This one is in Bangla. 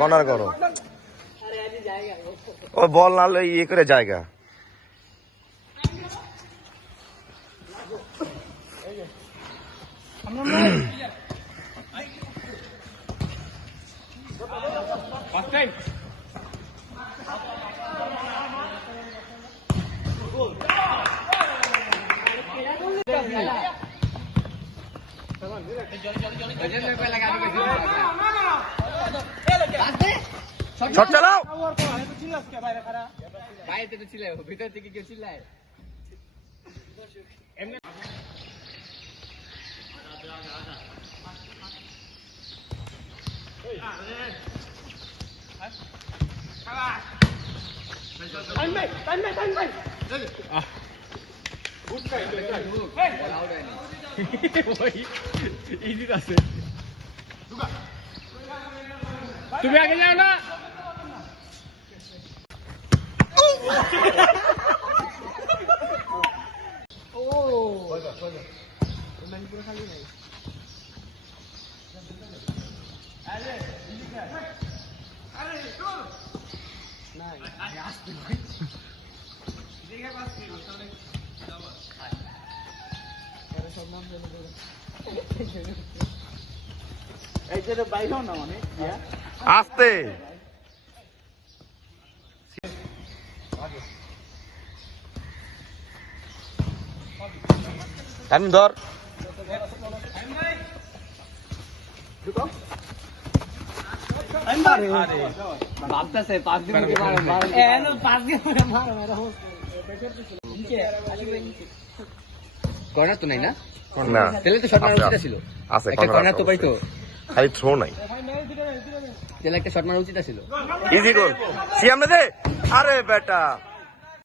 কর্নার করো ও বল নালে ইয়ে করে জায়গা শট চালাও বাইরে তো ছিল ভিতর থেকে কেউ চিল্লায় এমনি তুমি আগে যাও না আস্তে টাইম ধর ভাবতেছে 5 দিন কর্নার তো নাই না তাহলে তো শট মারা উচিত ছিল একটা কর্নার তো পাইতো খালি থ্রো নাই তাহলে একটা শট মারা উচিত ছিল ইজি গোল সিয়াম দে আরে বেটা